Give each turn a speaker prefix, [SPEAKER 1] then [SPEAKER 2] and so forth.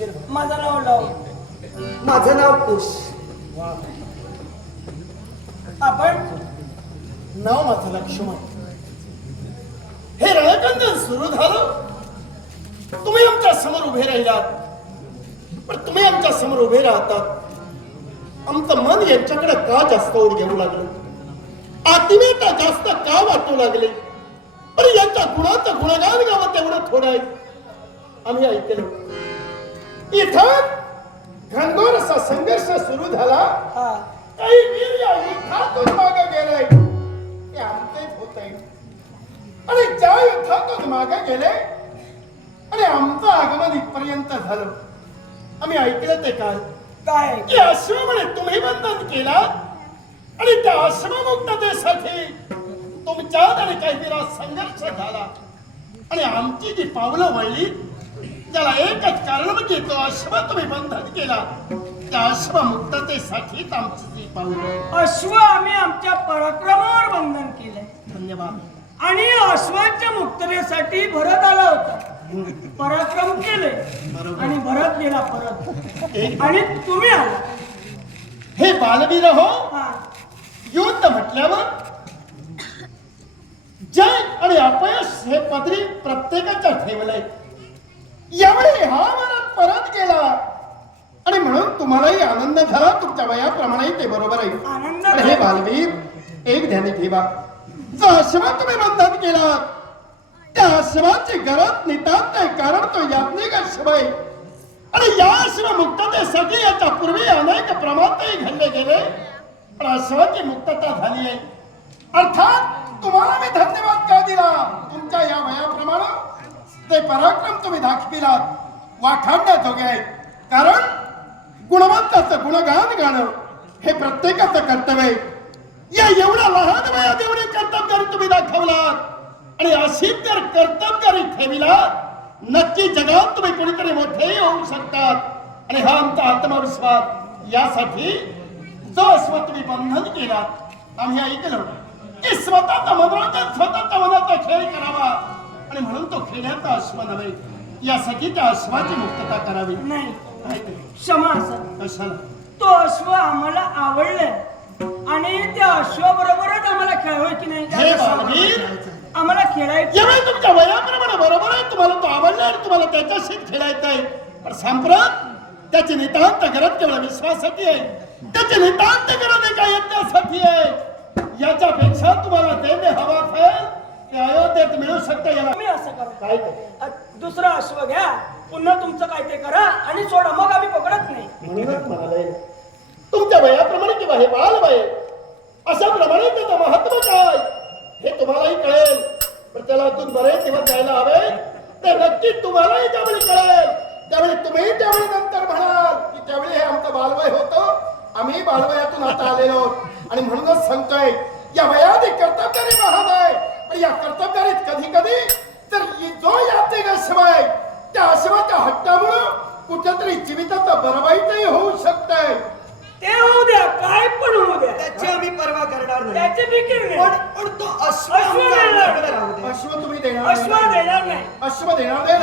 [SPEAKER 1] माझं नाव लाव.
[SPEAKER 2] माझं नाव कुश.
[SPEAKER 1] आपण
[SPEAKER 3] नाव माझं लक्ष्मण. हे रणकंदन सुरू झालं. तुम्ही आमच्यासमोर उभे राहिलात. पण तुम्ही आमच्यासमोर उभे राहतात आमचं मन यांच्याकडे का जास्त ओढ घेऊ लागलं? आत्मीयता जास्त का वाटू लागले? पण यांच्या गुणाचं गुणगान गावं तेवढं थोडं आहे. आम्ही ऐकलं. इथं घनघोर असा संघर्ष सुरू झाला.
[SPEAKER 1] हा.
[SPEAKER 3] काही वीर या युद्धातून मागे गेले ते आमचेच होते आणि ज्या युद्धातून मागे गेले आणि आमचं आगमन इथपर्यंत झालं. आम्ही ऐकलं ते काय
[SPEAKER 1] काय?
[SPEAKER 3] की अश्वमुळे तुम्ही बंधन केला आणि त्या अश्वमुक्ततेसाठी तुमच्यात आणि काही संघर्ष झाला. आणि आमची जी पावलं वळली त्याला एकच कारण म्हणजे तो अश्व तुम्ही बंधन केला. त्या अश्वमुक्ततेसाठीच आमची जी पावलं
[SPEAKER 1] अश्व आम्ही आमच्या पराक्रमावर बंधन केलंय.
[SPEAKER 3] धन्यवाद.
[SPEAKER 1] आणि अश्वाच्या मुक्ततेसाठी भरत आला होता. पराक्रम केले आणि भरत गेला परत.
[SPEAKER 3] एक
[SPEAKER 1] आणि तुम्ही आला.
[SPEAKER 3] हे बालवीर हो.
[SPEAKER 1] हा.
[SPEAKER 3] युद्ध म्हटल्यावर जय आणि अपयश हे पदरी प्रत्येकाच्या ठेवलंय. यावेळी हा भारत परत गेला. आणि म्हणून तुम्हालाही आनंद झाला तुमच्या वयाप्रमाणे ते बरोबर आहे.
[SPEAKER 1] आनंद
[SPEAKER 3] पण हे बालवीर एक ध्यानी ठेवा. जो अश्व तुम्ही बंधन केला त्या अश्वाची गरज नितांत आहे कारण तो याज्ञिक अश्व आहे. आणि या अश्व मुक्ततेसाठी याच्या पूर्वी अनेक प्रमाणही घडले गेले पण अश्वाची मुक्तता झाली आहे अर्थात तुम्हाला मी धन्यवाद का दिला? तुमच्या या वयाप्रमाणे ते पराक्रम तुम्ही दाखविलात. वाखाणण्याजोगे हो आहे कारण गुणवंताचं गुणगान गाणं हे प्रत्येकाचं कर्तव्य आहे. या एवढ्या लहान वयात एवढे कर्तबगारी तुम्ही दाखवलात. आणि अशी जर कर्तबगारी ठेविला नक्की जगात तुम्ही कोणीतरी मोठेही होऊ शकतात. आणि हा आमचा आत्मविश्वास. यासाठी जो अश्व तुम्ही बंधन केला आम्ही ऐकलं की स्वतःचा मनोरंजन आणि म्हणून तो खेळाचा अश्व नव्हे यासाठी त्या अश्वाची मुक्तता करावी.
[SPEAKER 1] नाही? क्षमा सर
[SPEAKER 3] कशाला?
[SPEAKER 1] तो अश्व आम्हाला आवडले आणि त्या अश्वाबरोबरच आम्हाला खेळावं की नाही?
[SPEAKER 3] हे बालवीर
[SPEAKER 1] आम्हाला खेळायचं
[SPEAKER 3] यावेळी तुमच्या वयाप्रमाणे बरोबर आहे. तुम्हाला तो आवडला आणि तुम्हाला त्याच्याशी खेळायचं आहे. पण सांप्रत त्याची नितांत गरज केवळ विश्वासाठी आहे. त्याची नितांत गरज एका यज्ञासाठी आहे. याच्यापेक्षा तुम्हाला देणे हवा असेल ते अयोध्येत मिळू शकतं याला.
[SPEAKER 1] असं करू.
[SPEAKER 3] काय ते?
[SPEAKER 1] अ, दुसरा अश्व घ्या. पुन्हा तुमचं काय ते करा आणि सोडा. मग आम्ही पकडत नाही.
[SPEAKER 3] म्हणूनच म्हणाले तुमच्या वयाप्रमाणे किंवा हे बाल वय अशा प्रमाणे त्याचं महत्त्व काय? हे तुम्हालाही कळेल. पण त्याला अजून बरेच दिवस जायला हवे. ते नक्की तुम्हालाही त्यावेळी कळेल. त्यावेळी तुम्ही त्यावेळी नंतर म्हणाल की त्यावेळी हे आमचं बालवय होतं. आम्ही बालवयातून आता आलेलो आहोत. आणि म्हणूनच सांगतोय या कर्तबगारी महान आहे पण या कर्तबगारीत कधी कधी तर जो यात्रिक अश्व आहे त्या अश्वाच्या हट्टामुळं कुठेतरी जीविताचं बरवाईटही होऊ शकतंय
[SPEAKER 1] ते होऊ द्या काय पण होऊ द्या
[SPEAKER 2] त्याची आम्ही पर्वा करणार नाही
[SPEAKER 1] त्याची फिकीर
[SPEAKER 2] पण
[SPEAKER 1] नाही
[SPEAKER 2] पण तो अश्व
[SPEAKER 1] अश्व
[SPEAKER 2] आमचा
[SPEAKER 1] देणार.
[SPEAKER 2] आमच्याकडे राहू दे.
[SPEAKER 3] अश्व तुम्ही देणार
[SPEAKER 1] अश्व
[SPEAKER 3] नाही.
[SPEAKER 1] देणार नाही
[SPEAKER 3] अश्व देणार नाही